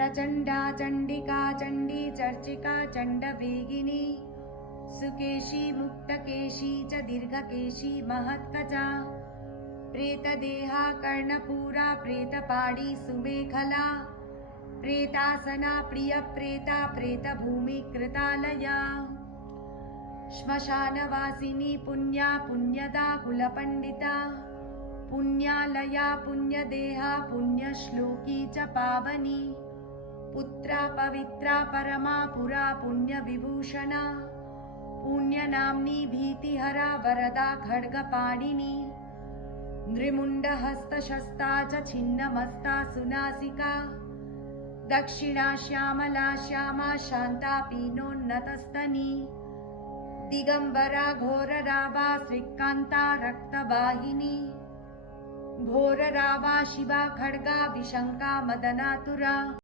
प्रचण्डा चण्डिका चण्डी चर्चिका चण्डवेगिनी सुकेशी मुक्तकेशी च दीर्घकेशी महत्कजा प्रेतदेहा कर्णपूरा प्रेतपाडी सुमेखला प्रेतासना प्रियप्रेता प्रेतभूमिकृतालया श्मशानवासिनी पुण्या पुण्यदा कुलपण्डिता पुण्यालया पुण्यदेहा पुण्यश्लोकी च पावनी पुत्रा पवित्रा परमा पुरा पुण्यविभूषणा पुण्यनाम्नी भीतिहरा वरदा खड्गपाणिनी नृमुण्डहस्तशस्ता च छिन्नमस्ता सुनासिका दक्षिणा श्यामला श्यामा शान्ता पीनोन्नतस्तनी दिगंबरा घोररावा श्रीकान्ता रक्तवाहिनी घोररावा शिवा खड्गा विशंका मदनातुरा।